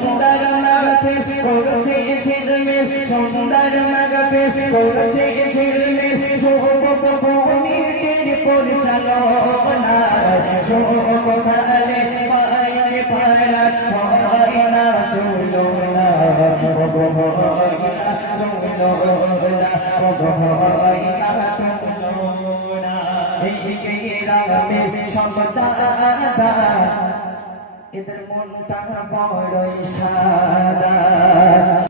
সুন্দর মাগতে করছে ছেলে সুন্দর মাগতে করছে ছেলে জগৎ পরিচালনা জগৎ পায়ে পায়রা পায়না তুলনা এদের মনটা বড়ই সাদা।